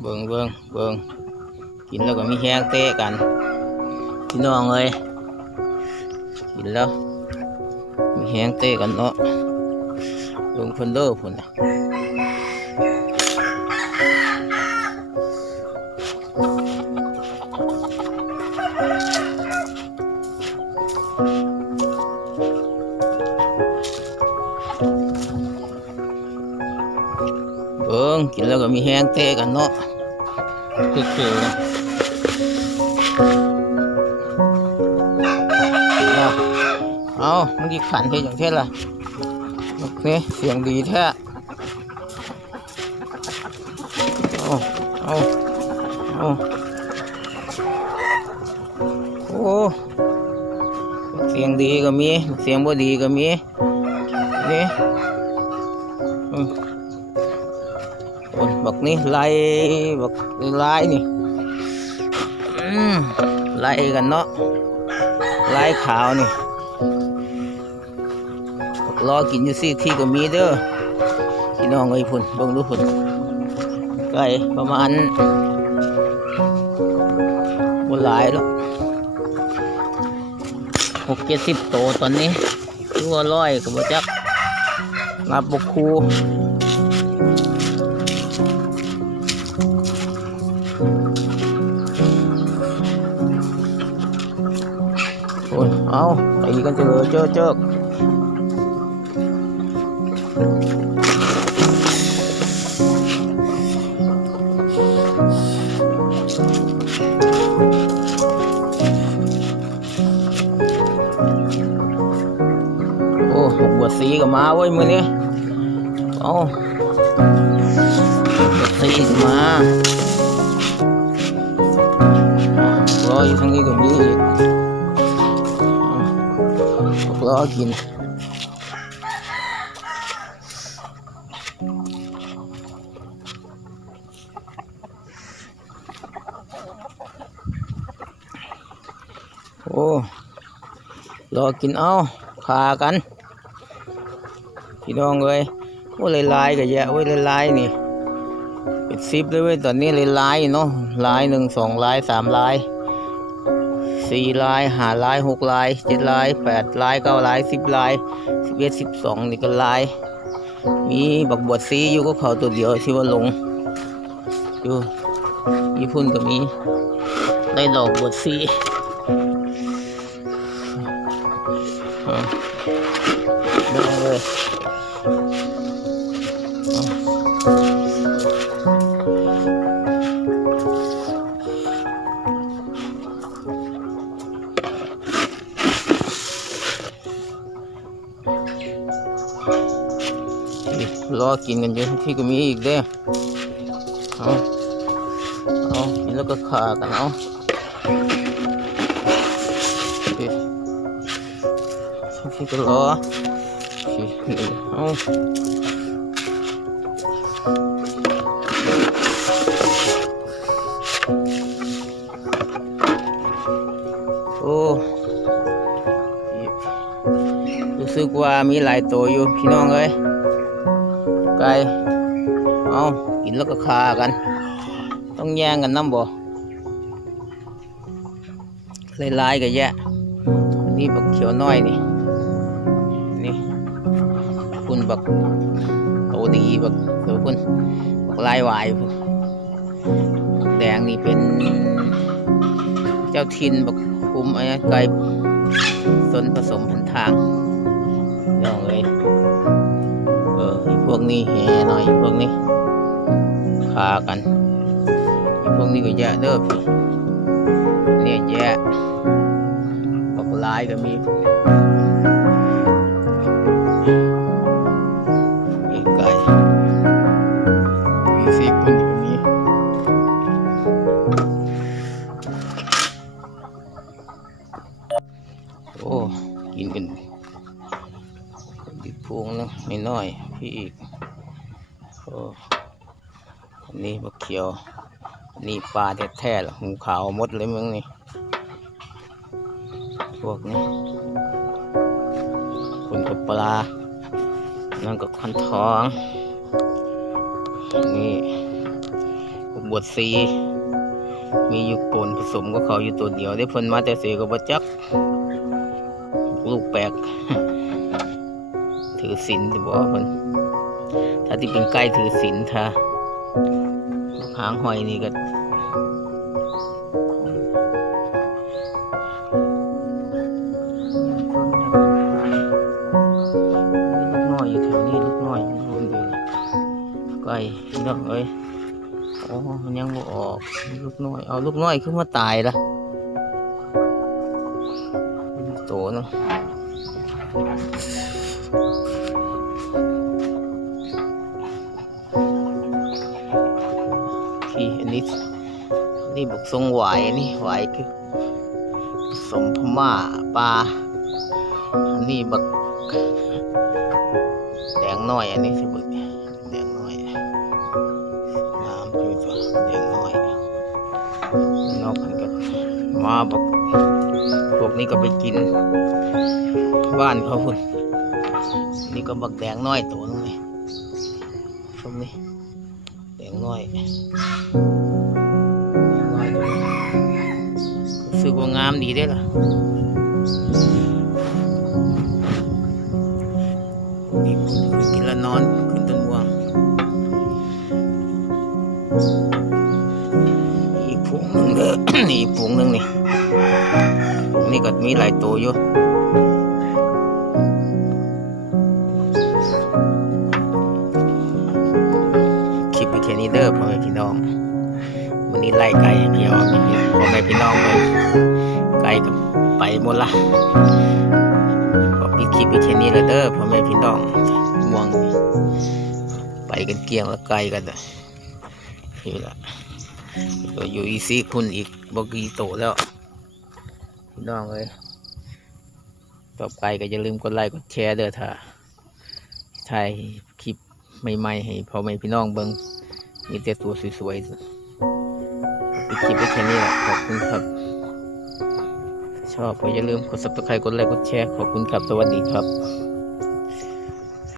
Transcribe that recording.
เบิ่งเบิ่งเบิ่งกินแล้วก็มีแห้งเตะกัน พี่น้องเอ้ยกินแล้ว มีแห้งเตะกันเนาะเบิ่งเพิ่นเด้อพุ่นนะ เบิ่งกินแล้วก็มีแห้งเตะกันเนาะคือคือนะเอาเอามึงกี่ขันเฮ็ดอย่างเท่ล่ะโอเคเสียงดีแท้เอาเอาเอาโอ้เสียงดีก็มี เสียงบ่ดีก็มีนี่อืมโอ้ย บักนี่ไล่บักไล่นี่ไล่กันเนาะไล่ขาวนี่รอกินอยู่ซี่ที่ก็มีเด้อพี่น้องเอ้ยพุ่นเบิ่งดูพุ่นไก่ประมาณบ่หลายแล้วหกเจ็ดสิบโตตอนนี้ตัวร้อยก็บ่จักนับบ่คู จะเลยเจอเจอโอ้บวชสีก็มาเว้ยมือนี้เอาบวชสี ก็มารอกิน โอ้ รอกินเอาพากันพี่น้องเลยโอ้ลยลายๆก็แยะไว้ยลายๆนี่เป็นสิบเลยเว้ยตอนนี้ลยลายๆเนาะลายหนึ่งสองลายสามลาย สี่ลายหาลายหกลายเจ็ดลายแปดลายเก้าลายสิบลายสิบเอ็ดสิบสองนี่ก็ลาย มีบักบวชซีอยู่ก็เขาตัวเดียวที่ว่าลงอยู่ญี่ปุ่นก็มีได้ดอกบวชซีอ่าได้เลย รอกินกันอยู่ที่ก็มีอีกเด้เอาเอากินแล้วก็ขากันเอานี่ที่ก็รอนี่เอาโอ้รู้สึกว่ามีหลายตัวอยู่พี่น้องเอ้ย ไก่เอากินแล้วก็คากัน ต้องแย่งกันน้ำบ่ลายๆก็แยะนี่บักเขียวน้อยนี่นี่คุณบักโตดีบักเดี๋ยวคุณบักลายวายบักแดงนี่เป็น เจ้าทินบักคุมอะไรไก่สนผสมพันทางน้องเอ้ยเออไอ้พว กนี้แห่หน่อยไอพวกนี้พากันพวกนี้ก็แยะเด้อพี่เนี่ยแยะปักลายก็มีไก่มีซีปุ่นก็มีโอ้กินกันดิพวงแล้วไม่น้อยพี่อีก อันนี้บักเขียว นี่ปลาแท้ๆหูขาวหมดเลยมึงนี่ พวกนี้คนกับปลา นั่นก็คันทอง นี่บวชสีมีอยู่ปนผสมกับเขาอยู่ตัวเดียว ได้เพิ่นมาแต่เสียก็บ่จัก ลูกแปลก ถือศีลจะบอกว่าเพิ่น ถ้าที่เป็นใกล้ถือศีลถ้าหางหอยนี่ก็ลูกน้อยอยู่แถวนี้ลูกน้อยอยู่รวมอยู่ไก่พี่น้องเอ้ยโอ้มันยังบ่ออก ลูกน้อย เอาลูกน้อยขึ้นมาตายละโตเนาะ นี้นี่บุกทรงหวายนนี้หวายคือสมพม่าปลาอันนี้บักแดงน้อยอันนี้สิบึกแดงน้อยน้ำอยู่ตัวแดงน้อยนอกกันก็มาบักพวกนี้ก็ไปกิน บ้านเขาคุณนี่ก็บักแดงน้อยตัวนึงนี่ชมนี่ น้อยน้อยรู้สึกว่างามดีได้อล่ะนี่คือกินล้วนอนขึ้นต้นม่วงอีกผงหนึ่งเด้ออีกผงหนึ่งนี่นี่ก็มีหลายตัวอยู่ แค่นี้เด้อพ่อแม่พี่น้องวันนี้ไล่ไก่เดียวพ่อแม่พี่น้องเลยไก่กับไปหมดละขอปิดคลิปไปแค่นี้เลยเด้อพ่อแม่พี่น้องม่วงไปกันเกลี้ยงแล้วไก่กันอะนี่ละก็อยู่อีซีคุณอีกบกีโตแล้วพี่น้องเลยต่อไปก็อย่าลืมกดไลค์กดแชร์เด้อถ้าถ่ายคลิปใหม่ๆให้พ่อแม่พี่น้องเบิ่ง มีแต่ตัวสวยๆปิดคลิปไปแค่นี้แหละขอบคุณครับ ชอบก็อย่าลืมกด subscribe กดไลค์กดแชร์ขอบคุณครับ สวัสดีครับ